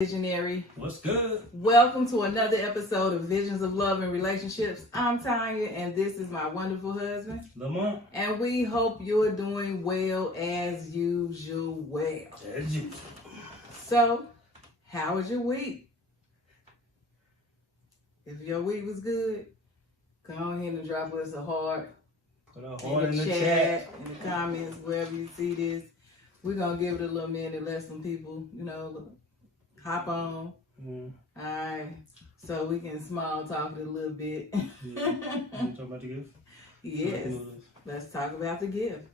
Visionary. What's good? Welcome to another episode of Visions of Love and Relationships. I'm Tanya, and this is my wonderful husband, Lamont. and we hope you're doing well as usual. As usual. So, how was your week? If your week was good, go ahead and drop us a heart. Put a heart in the chat. In the comments, wherever you see this. We're going to give it a little minute, let some people, hop on. All right. So we can small talk it a little bit. You want to talk about the gift? Yes. Let's talk about the gift.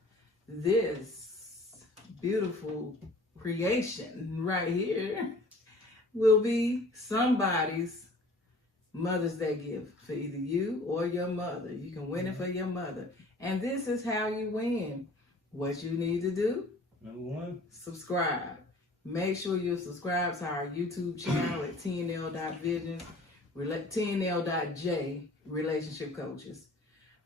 This beautiful creation right here will be somebody's Mother's Day gift for either you or your mother. You can win it for your mother. And this is how you win. What you need to do? Number one, subscribe. Make sure you're subscribed to our YouTube channel at tnl.visions, tnl.j, Relationship Coaches.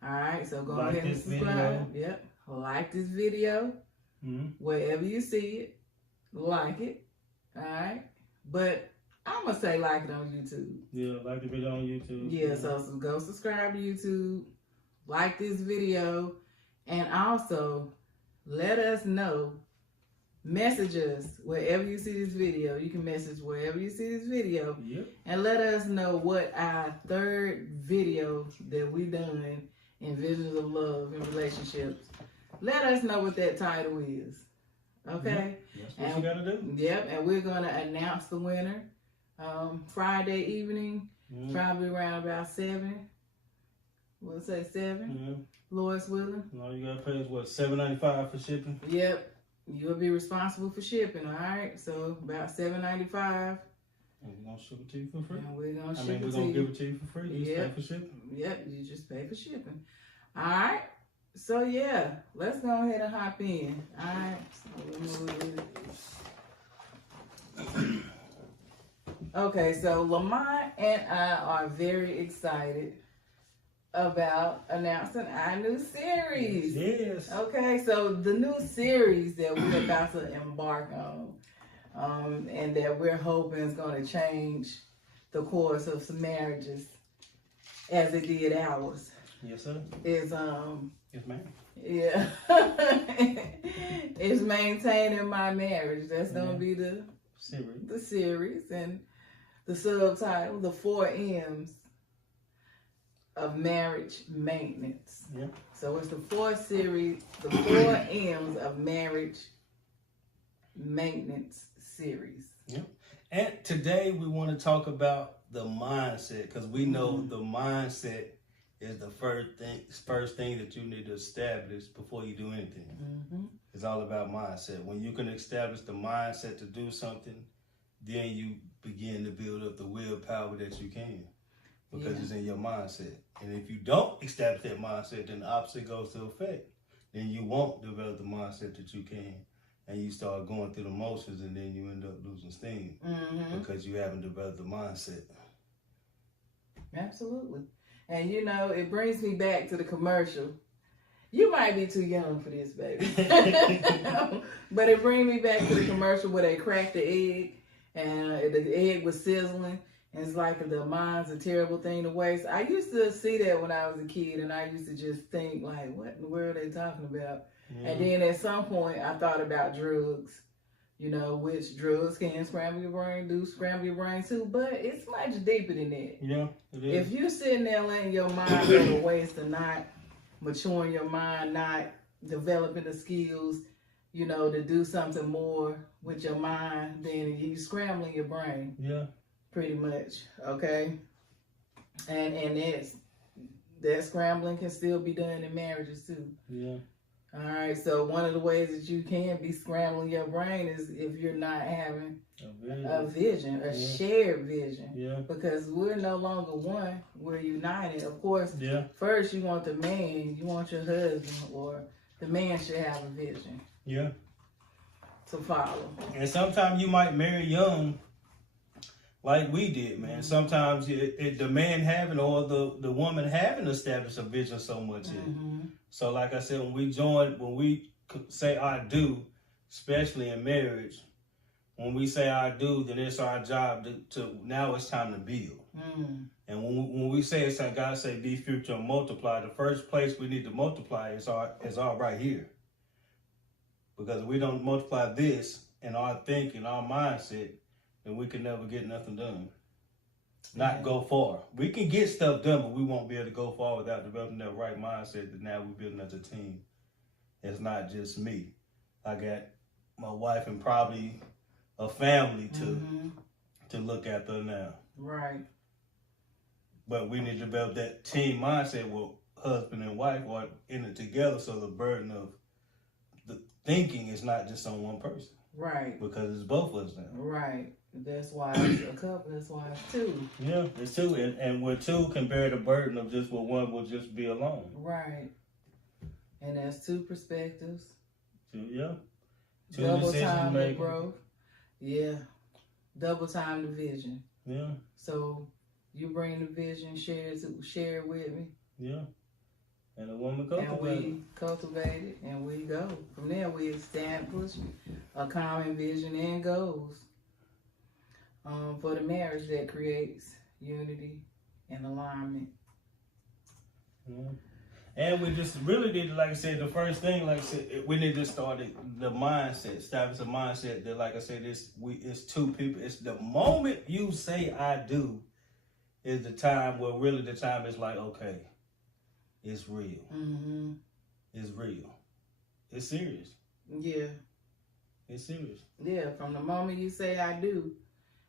All right, so go ahead and subscribe. Yep, like this video. Wherever you see it, like it. All right, but I'm going to say like it on YouTube. Yeah, like the video on YouTube. Yeah, so go subscribe to YouTube, like this video, and also let us know. Message us wherever you see this video. You can message wherever you see this video. Yep. And let us know what our third video that we done in Visions of Love and Relationships. Let us know what that title is. Okay? Yep. That's what you gotta do. Yep, and we're gonna announce the winner Friday evening, probably around about 7. We'll say 7. Lord's willing. All you gotta pay is what, $7.95 for shipping? Yep. You'll be responsible for shipping, all right? So about $7.95. And we're gonna ship it to you for free. And we're gonna ship we're it to gonna you. give it to you for free. You just pay for shipping. Yep, you just pay for shipping. All right. So yeah, let's go ahead and hop in. All right. Okay, so Lamont and I are very excited about announcing our new series. Yes. Okay, so the new series that we're about to embark on, and that we're hoping is going to change the course of some marriages, as it did ours. Yes, sir. Is Yes, ma'am. Yeah, it's maintaining my marriage. That's gonna be the series, and the subtitle, the 4 M's of marriage maintenance. Yeah. So it's the 4 M's of marriage maintenance series. Yeah. And today we want to talk about the mindset, because we know the mindset is the first thing that you need to establish before you do anything. It's all about mindset. When you can establish the mindset to do something, then you begin to build up the willpower that you can, because it's in your mindset. And if you don't establish that mindset, then the opposite goes to effect. Then you won't develop the mindset that you can, and you start going through the motions, and then you end up losing steam because you haven't developed the mindset. Absolutely. And it brings me back to the commercial. You might be too young for this, baby. But it brings me back to the commercial where they cracked the egg, and the egg was sizzling. And it's like the mind's a terrible thing to waste. I used to see that when I was a kid, and I used to just think, like, what in the world are they talking about? And then at some point, I thought about drugs, which drugs can scramble your brain too, but it's much deeper than that. Yeah, it is. If you're sitting there letting your mind go to waste and not maturing your mind, not developing the skills, to do something more with your mind, then you scrambling your brain. Yeah. Pretty much, okay? And that scrambling can still be done in marriages too. Yeah. All right, so one of the ways that you can be scrambling your brain is if you're not having a vision, shared vision. Yeah. Because we're no longer one, we're united. Of course, first you want the man, you want your husband, or the man should have a vision. Yeah. To follow. And sometimes you might marry young, like we did, man. Sometimes the man having or the woman having established a vision so much. So like I said, when we say I do, especially in marriage, when we say I do, then it's our job to now it's time to build. And when we say it's God say be future and multiply, the first place we need to multiply is our right here. Because if we don't multiply this in our thinking, our mindset, then we can never get nothing done. Not go far. We can get stuff done, but we won't be able to go far without developing that right mindset that now we're building as a team. It's not just me. I got my wife and probably a family to look after now. Right. But we need to develop that team mindset where husband and wife are in it together, so the burden of the thinking is not just on one person. Right. Because it's both of us now. Right. That's why it's a couple. That's why it's two. Yeah, it's two. And where two can bear the burden of just where one will just be alone. Right. And that's two perspectives. Two Double decision time the making. growth. Yeah. Double time the vision. Yeah. So you bring the vision, share it with me. Yeah. And the woman And we cultivate it, and we go. From there, we establish a common vision and goals for the marriage that creates unity and alignment. Yeah. And we just really need to, like I said, the first thing, like I said, we need to start the mindset, establish a mindset that, like I said, it's two people. It's the moment you say I do is the time where really the time is like, okay, it's real. It's real. It's serious. Yeah. It's serious. Yeah, from the moment you say I do,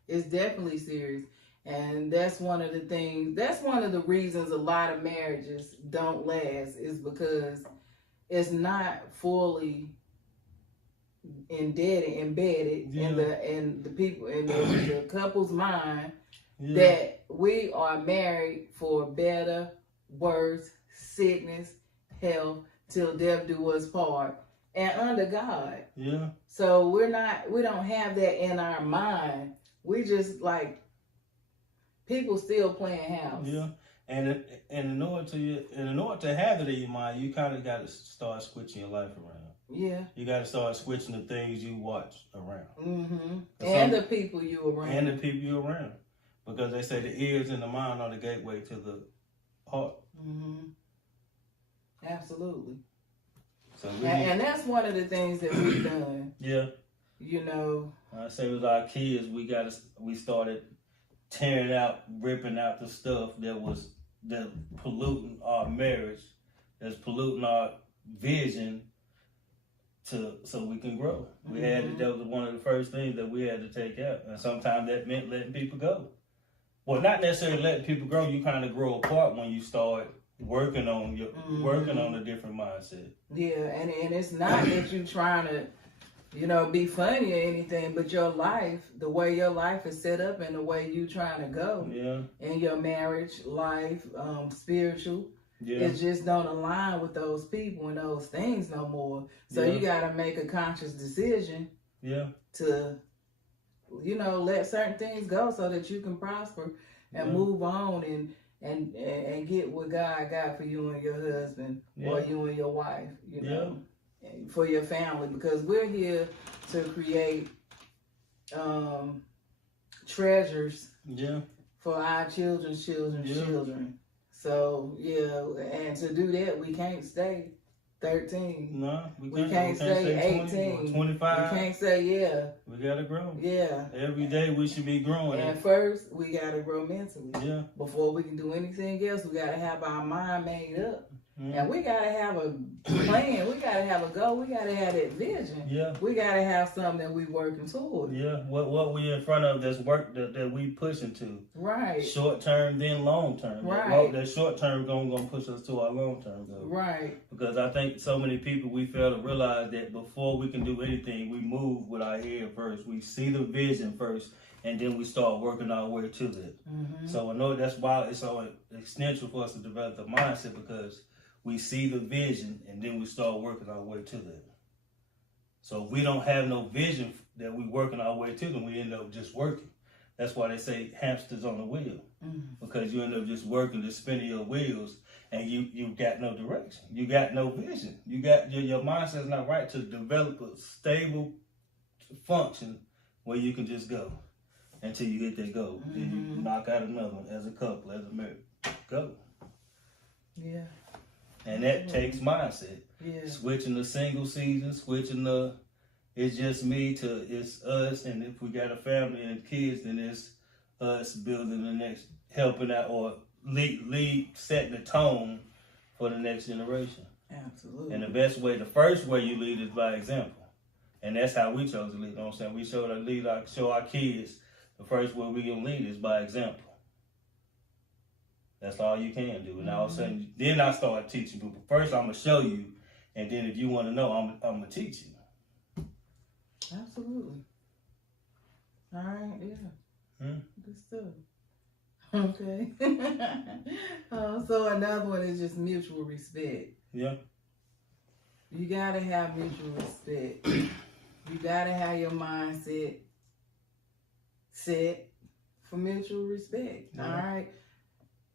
it's definitely serious. And that's one of the reasons a lot of marriages don't last, is because it's not fully embedded in the people in the couple's mind that we are married for better, worse, sickness, health, till death do us part, and under God. Yeah. So we don't have that in our mind. We just like people still playing house. Yeah. And in order to have it in your mind, you kind of got to start switching your life around. Yeah. You got to start switching the things you watch around. And the people you around. And the people you around. Because they say the ears and the mind are the gateway to the heart. Absolutely. So and that's one of the things that we've done. Yeah. You know. I say with our kids, we started tearing out, ripping out the stuff that polluting our marriage, that's polluting our vision, so we can grow. That was one of the first things that we had to take out, and sometimes that meant letting people go. Well, not necessarily letting people grow. You kind of grow apart when you start working on a different mindset. Yeah, and it's not that you trying to, be funny or anything, but your life, the way your life is set up and the way you trying to go in your marriage life, spiritual, it just don't align with those people and those things no more. So you got to make a conscious decision to, let certain things go so that you can prosper and move on and get what God got for you and your husband or you and your wife, for your family, because we're here to create treasures for our children's children. So, and to do that, we can't stay 13. No, we can't stay 18. 25. We can't say, we gotta grow. Yeah. Every day we should be growing. And first, we gotta grow mentally. Yeah. Before we can do anything else, we gotta have our mind made up. And we gotta have a plan. We gotta have a goal. We gotta have that vision. Yeah. We gotta have something that we working toward. Yeah. What we in front of, that's work that we pushing to. Right. Short term, then long term. Right. That short term gonna push us to our long term goal. Right. Because I think so many people, we fail to realize that before we can do anything, we move with our head first. We see the vision first, and then we start working our way to that. So I know that's why it's so essential for us to develop the mindset, because we see the vision and then we start working our way to that. So if we don't have no vision that we working our way to, then we end up just working. That's why they say hamsters on the wheel, because you end up just working, just spinning your wheels, and you got no direction. You got no vision. You got your mindset's not right to develop a stable function where you can just go until you hit that goal. Then you knock out another one as a couple, as a marriage. Go. Yeah. And that takes mindset. Yeah. Switching the single season, switching the it's just me to it's us, and if we got a family and kids, then it's us building the next, helping out or lead setting the tone for the next generation. Absolutely. And the first way you lead is by example. And that's how we chose to lead. You know what I'm saying? We show our kids the first way we can lead is by example. That's all you can do. And all of a sudden, then I start teaching people. First, I'm going to show you. And then if you want to know, I'm going to teach you. Absolutely. All right, yeah. Good stuff. Okay. So another one is just mutual respect. Yeah. You got to have mutual respect. You got to have your mindset set for mutual respect. Yeah. All right.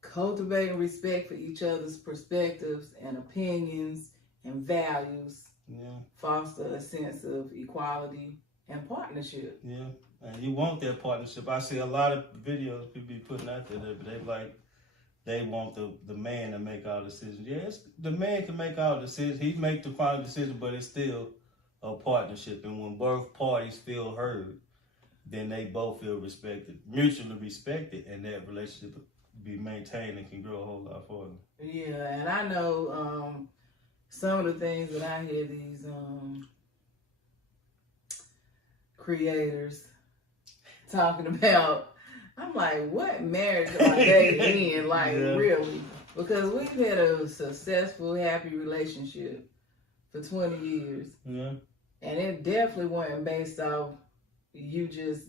Cultivating respect for each other's perspectives and opinions and values. Yeah. Foster a sense of equality and partnership. Yeah. And you want that partnership. I see a lot of videos people be putting out there, but they want the man to make all the decisions. Yes, the man can make all the decisions. He make the final decision, but it's still a partnership. And when both parties feel heard, then they both feel respected, mutually respected, and that relationship be maintained and can grow a whole lot further. Yeah, and I know some of the things that I hear these creators talking about. I'm like, what marriage are they in? Like, really? Because we've had a successful, happy relationship for 20 years. Yeah. And it definitely wasn't based off you just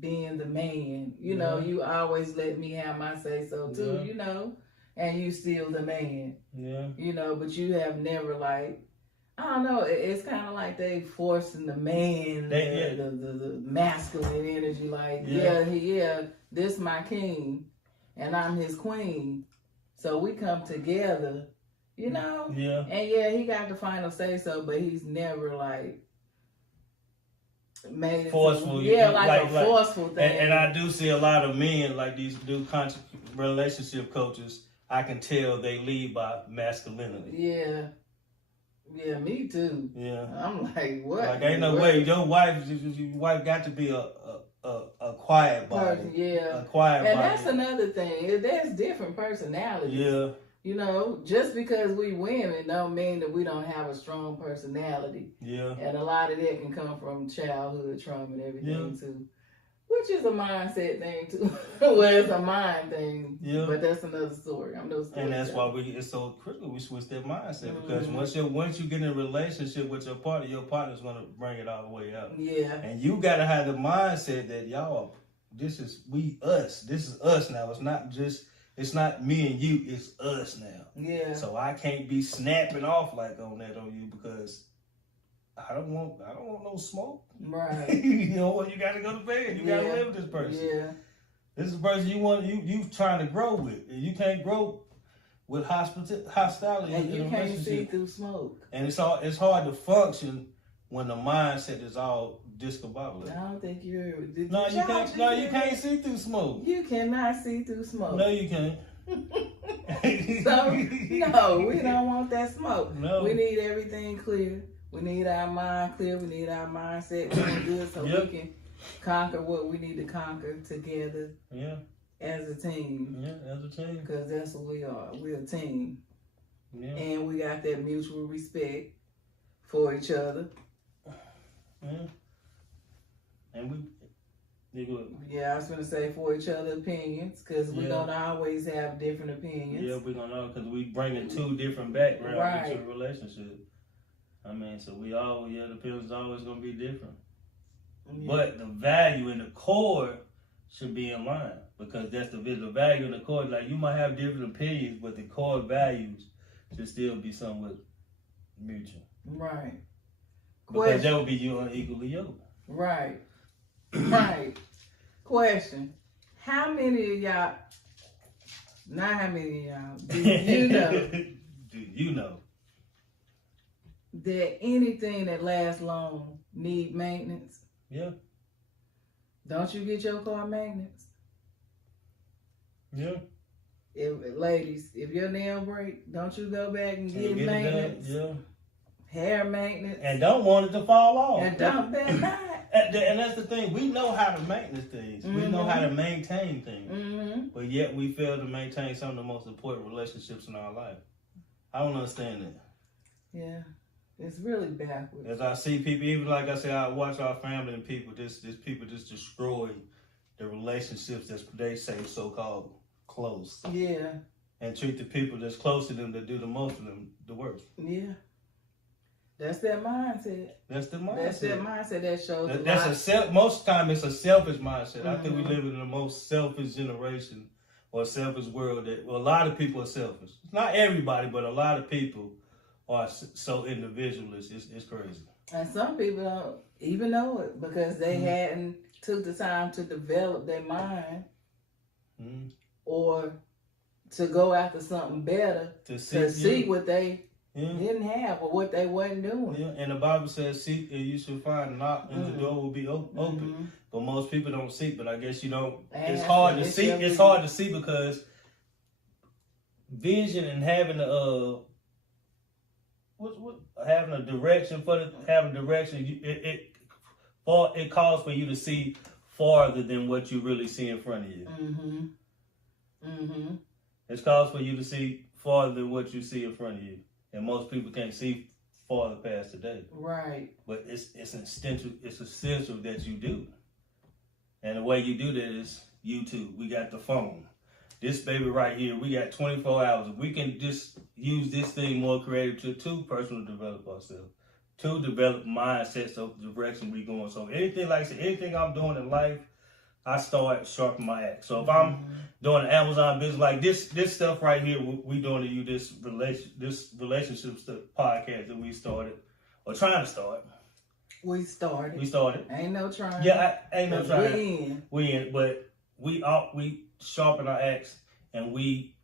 being the man. You know, you always let me have my say so too, you know, and you still the man. Yeah. You know, but you have never like, I don't know, it's kind of like they forcing the man, the masculine energy, like, this my king, and I'm his queen. So we come together, you know? Yeah. And he got the final say so, but he's never like made it forceful. like a forceful thing. And I do see a lot of men, like these new relationship coaches, I can tell they lead by masculinity. Yeah. Yeah, me too. Yeah. I'm like, what? Like, ain't no way. Your wife got to be a quiet body. Yeah. A quiet body. And that's another thing. There's different personalities. Yeah. You know, just because we women don't mean that we don't have a strong personality. Yeah. And a lot of that can come from childhood trauma and everything too. Which is a mindset thing too. Well, it's a mind thing. Yeah. But that's another story. And that's why it's so critical we switch that mindset. Because once you get in a relationship with your partner's gonna bring it all the way out. Yeah. And you gotta have the mindset that y'all, this is us. This is us now. It's not me and you, it's us now. Yeah. So I can't be snapping off like on you because I don't want no smoke. Right. You know what? You got to go to bed. You got to live with this person. Yeah. This is a person you trying to grow with, and you can't grow with hostility. And you can't see through smoke. And it's hard to function when the mindset is all discombobulated. I don't think you're. You can't see through smoke. You cannot see through smoke. No, you can't. So no, we don't want that smoke. No. We need everything clear. We need our mind clear. We need our mindset good so we can conquer what we need to conquer together. Yeah. As a team. Yeah, as a team. Because that's what we are. We're a team. Yeah. And we got that mutual respect for each other. Yeah. And I was going to say for each other opinions, because we're going to always have different opinions. Yeah, we're going to know because we bringing two different backgrounds into a relationship. I mean, so the opinions always going to be different. Yeah. But the value and the core should be in line because that's the value and the core. Like, you might have different opinions, but the core values should still be somewhat mutual. Right. Because that would be you unequally yoked. Right. Right. Question. How many of y'all, not how many of y'all, do you know? Do you know? That anything that lasts long need maintenance? Yeah. Don't you get your car maintenance? Yeah. Ladies, if your nail break, don't you go back and get maintenance? Yeah. Hair maintenance. And don't want it to fall off. And don't bet not. And that's the thing. We know how to maintenance things. Mm-hmm. We know how to maintain things. Mm-hmm. But yet we fail to maintain some of the most important relationships in our life. I don't understand that. Yeah. It's really backwards. As I see people, even like I said, I watch our family and people, people just destroy the relationships that they say so-called close. Yeah. And treat the people that's close to them that do the most of them the worst. Yeah. That's that mindset. That's the mindset. That's that mindset that shows. Most time it's a selfish mindset. Mm-hmm. I think we live in the most selfish generation or selfish world that a lot of people are selfish. Not everybody, but a lot of people are so individualist. It's crazy. And some people don't even know it because they hadn't took the time to develop their mind or to go after something better to see what they didn't have or what they wasn't doing. Yeah, and the Bible says, seek and you shall find, knock and the door will be open. But most people don't seek, but I guess you don't. It's hard to see. It's hard to see because vision and having having a direction it calls for you to see farther than what you really see in front of you. It calls for you to see farther than what you see in front of you. And most people can't see farther past today. Right. But it's essential that you do. And the way you do that is YouTube. We got the phone. This baby right here, we got 24 hours. We can just use this thing more creative to personally develop ourselves, to develop mindsets of the direction we're going. So anything I'm doing in life, I start sharpening my axe. So if I'm doing an Amazon business like this stuff right here, we doing to you this relationship podcast that we started or trying to start. We started. Ain't no trying. Yeah, ain't no trying. We in, but we sharpen our axe and we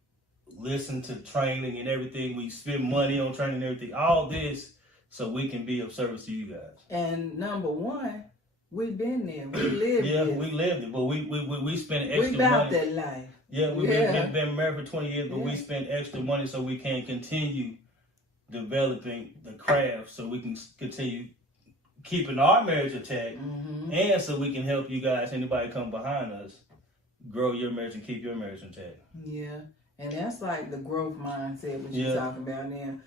listen to training and everything. We spend money on training and everything. All this so we can be of service to you guys. And number one, we've been there. We lived it. Yeah, we lived it, but we spend extra money. We about that life. Yeah, we've been married for 20 years, but we spend extra money so we can continue developing the craft so we can continue keeping our marriage intact and so we can help you guys, anybody come behind us, grow your marriage and keep your marriage intact. Yeah, and that's like the growth mindset, what you're talking about now.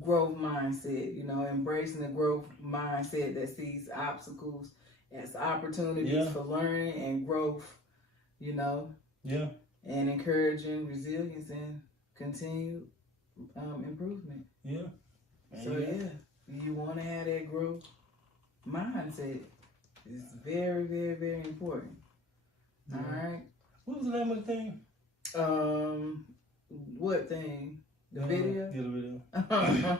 Growth mindset, embracing the growth mindset that sees obstacles as opportunities for learning and growth, and encouraging resilience and continued improvement. Yeah. So you want to have that growth mindset. It's very, very, very important. All right. What was the name of the thing? What thing? The video? Yeah, the video.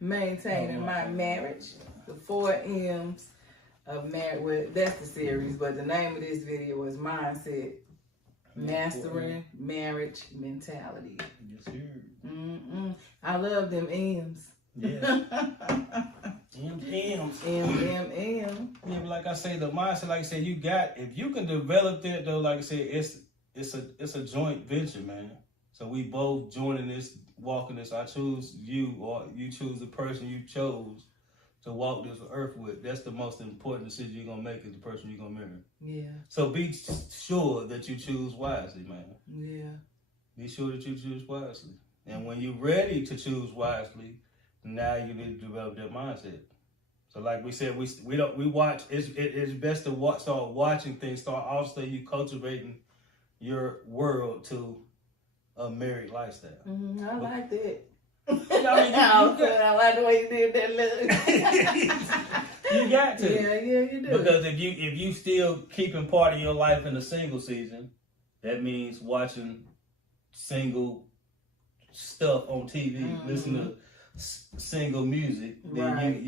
Maintaining my marriage. The 4 M's of marriage. Well, that's the series, but the name of this video is Mindset. Mastering Marriage Mentality. Yes, sir. I love them M's. Yeah. M. Yeah, but like I say, the mindset, like I said, if you can develop that though, like I said, it's a joint venture, man. So we both joining this, walking this. I choose you, or you choose the person you chose to walk this earth with. That's the most important decision you're gonna make, is the person you're gonna marry. Yeah. So be sure that you choose wisely, man. Yeah. Be sure that you choose wisely. And when you're ready to choose wisely, now you need to develop that mindset. So like we said, we watch. It's best to start watching things. Also, you cultivating your world to a married lifestyle. I like that. I like the way you did that. You got to. Yeah, you do. Because if you still keeping part of your life in the single season, that means watching single stuff on TV, listen to single music. Then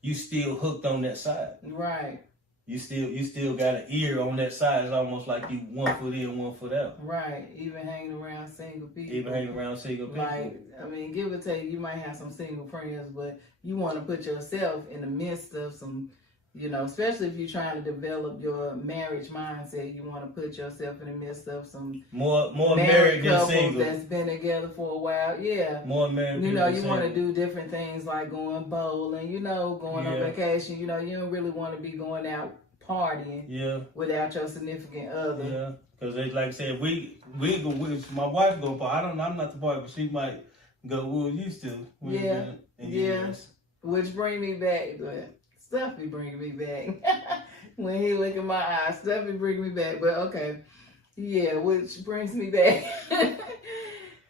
you still hooked on that side. Right. You still got an ear on that side. It's almost like you 1 foot in, 1 foot out. Right. Even hanging around single people. Like, I mean, give or take, you might have some single friends, but you want to put yourself in the midst of some You know, especially if you're trying to develop your marriage mindset, you want to put yourself in the midst of some more married than couples single. that's been together for a while. Yeah, more married. You know, you want to do different things like going bowling. You know, going on vacation. You know, you don't really want to be going out partying. Without your significant other. Yeah, because they like I said, we go. My wife go party. I don't know. I'm not the party, but she might go. We used to. Which bring me back. Stuff be bringing me back. When he look in my eyes, stuff be bringing me back. But okay, yeah, which brings me back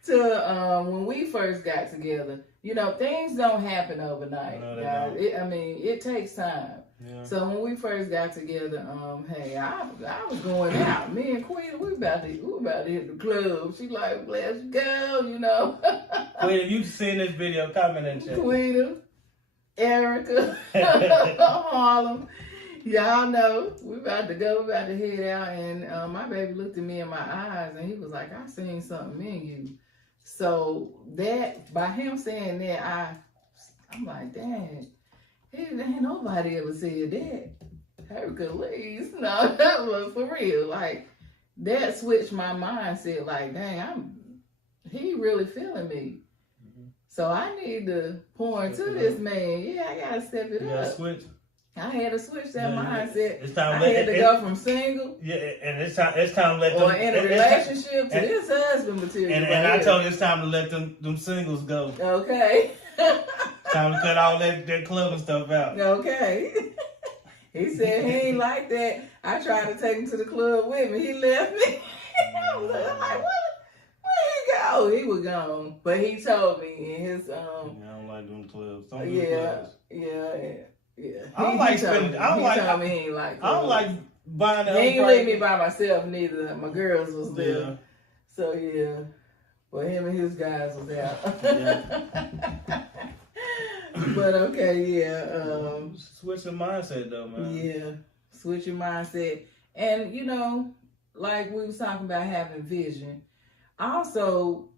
to when we first got together. You know, things don't happen overnight. No, guys. It takes time. Yeah. So when we first got together, hey, I was going out. Me and Queen, we about to hit the club. She like, let's go, you know. Queen, if you've seen this video, comment in chat. Queen, Erica, Harlem, y'all know we about to go. We about to head out, and my baby looked at me in my eyes, and he was like, "I seen something in you." So that by him saying that, I'm like, dang. Ain't nobody ever said that. Hercules. No, that was for real. Like, that switched my mindset. Like, dang, he really feeling me. Mm-hmm. So I need to pour into this man. Yeah, I gotta step it up. Switch. I had to switch that mindset. It's time I had to go from single. Yeah, and it's time to let them. Or in a relationship to this husband material. And I told you it's time to let them singles go. Okay. Time to cut all that club and stuff out. Okay. He said he ain't like that. I tried to take him to the club with me. He left me. I was like, what? Where he go? He was gone. But he told me in his I don't like doing clubs. Don't do clubs. Yeah. I don't like spending. I don't like buying the. He ain't leave me by myself neither. My girls was there. Yeah. So yeah. Well, him and his guys was out. Yeah. But okay, yeah. Switch your mindset though, man. Yeah, switch your mindset. And you know, like we was talking about having vision. Also,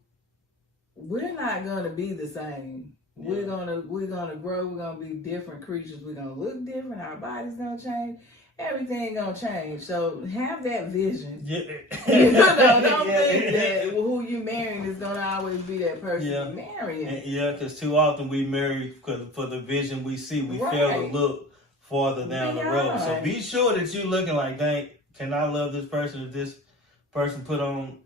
we're not gonna be the same. Yeah. We're gonna grow, we're gonna be different creatures, we're gonna look different, our body's gonna change. Everything gonna change. So have that vision. Yeah. Don't think that who you marrying is gonna always be that person you're marrying. Because too often we marry for the vision we see. We fail to look farther down the road. So be sure that you're looking like, dang, can I love this person if this person put on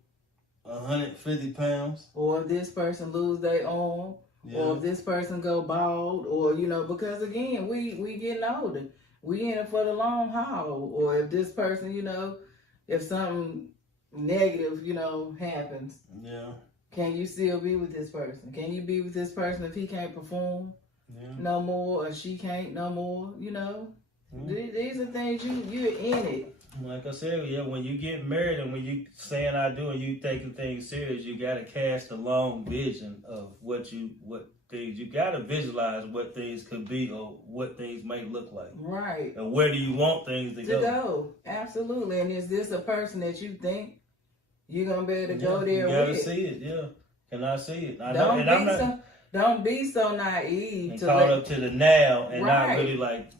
150 pounds? Or if this person lose their arm. Yeah. Or if this person go bald. Or, because again, we getting older. We in it for the long haul. Or if this person, if something negative, happens. Yeah. Can you still be with this person? Can you be with this person if he can't perform no more or she can't no more? These are things you're in it. Like I said, when you get married and when you saying I do and you taking things serious, you got to cast a long vision of what things you got to visualize what things could be or what things may look like. Right. And where do you want things to go? Absolutely. And is this a person that you think you're gonna be able to go there with? You gotta with? see it. Yeah. Can I see it? Don't be so naive and caught up to the now and not really like.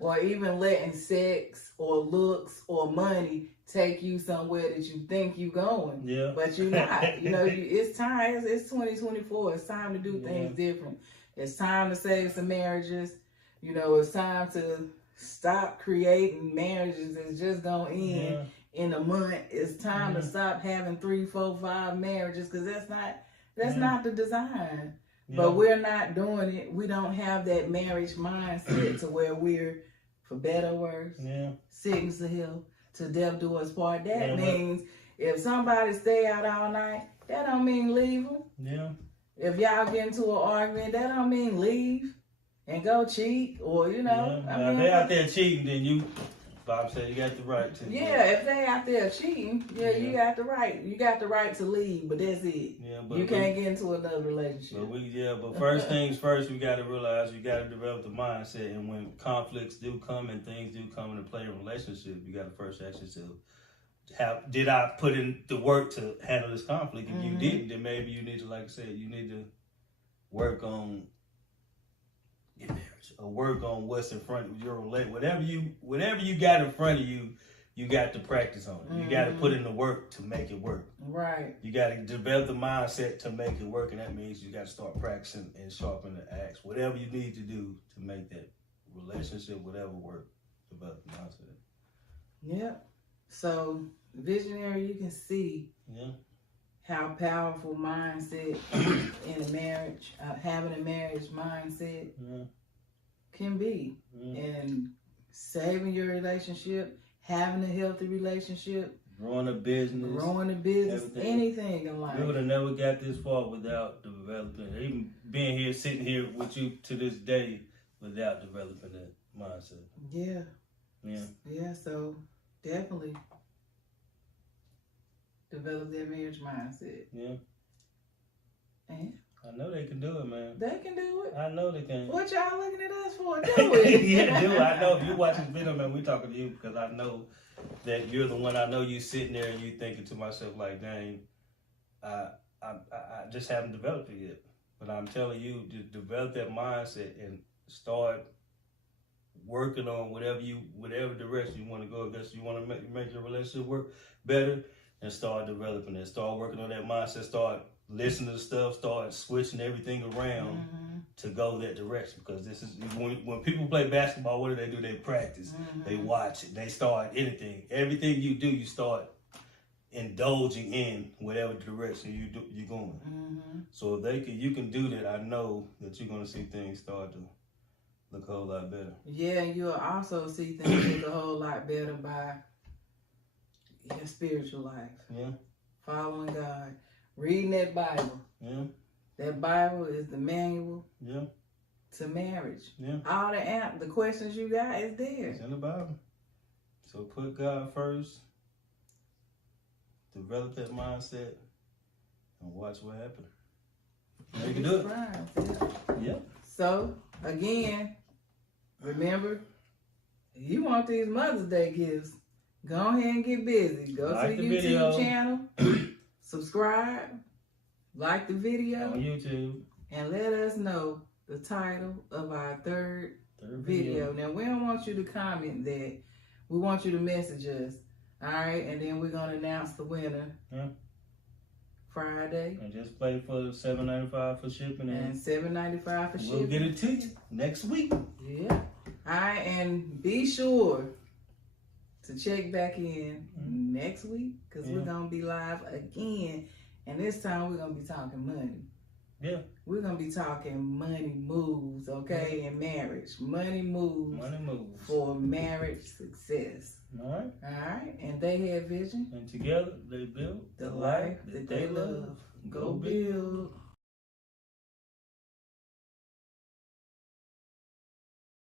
Or even letting sex or looks or money take you somewhere that you think you going. Yeah. But you're not. It's time. It's 2024. It's time to do things different. It's time to save some marriages. It's time to stop creating marriages that's just going to end in a month. It's time to stop having 3, 4, 5 marriages because that's not the design. Yeah. But we're not doing it. We don't have that marriage mindset to where we're, for better or worse, sickness or health, to death do us part. That means if somebody stay out all night, that don't mean leave them. Yeah. If y'all get into an argument, that don't mean leave and go cheat or, Now, if they out there cheating, then Bob said you got the right to. Yeah, if they out there cheating, you got the right. You got the right to leave, but that's it. Yeah, you can't get into another relationship. But first things first, we got to realize we got to develop the mindset, and when conflicts do come and things do come into play in a relationship, you got to first ask yourself, did I put in the work to handle this conflict? If you didn't, then maybe you need to, like I said, you need to work on get married, or work on what's in front of your relate. Whatever you got in front of you, you got to practice on it. You got to put in the work to make it work. Right. You got to develop the mindset to make it work, and that means you got to start practicing and sharpen the axe. Whatever you need to do to make that relationship, whatever work, develop the mindset. Yep. So, visionary, you can see how powerful mindset in a marriage, having a marriage mindset can be. And saving your relationship, having a healthy relationship, growing a business, everything. Anything in life. We would have never got this far without developing, even being here, sitting here with you to this day without developing that mindset. Yeah. Yeah. Yeah, so definitely develop that marriage mindset. Yeah. And I know they can do it, man. they can do it. I know they can. What y'all looking at us for? Do it. Yeah, do it. I know if you watch this video, man, we talking to you because I know that you're the one. I know you sitting there and you thinking to myself like, dang, I just haven't developed it yet. But I'm telling you, just develop that mindset and start working on whatever direction you want to go. I guess you want to make your relationship work better, and start developing it. Start working on that mindset. Start listening to stuff. Start switching everything around to go that direction. Because this is when people play basketball. What do? They practice. They watch it. They start anything. Everything you do, you start indulging in whatever direction you're going. So if you can do that, I know that you're gonna see things start to look a whole lot better. Yeah, you'll also see things look a whole lot better by your spiritual life. Yeah. Following God. Reading that Bible. Yeah. That Bible is the manual to marriage. Yeah. All the questions you got is there. It's in the Bible. So put God first. Develop that mindset. And watch what happens. You can do it. Yeah. So, again, remember, if you want these Mother's Day gifts, go ahead and get busy. Go to the YouTube channel, subscribe, like the video on YouTube, and let us know the title of our third video. Now, we don't want you to comment that. We want you to message us. All right, and then we're going to announce the winner Friday. And just play for $7.95 for shipping. And $7.95 for shipping. We'll get it to you next week. Yeah. All right, and be sure to check back in next week because we're going to be live again. And this time we're going to be talking money. Yeah. We're going to be talking money moves, okay, in marriage. Money moves for marriage success. All right. All right. And they have vision. And together they build the life that they love. Go build.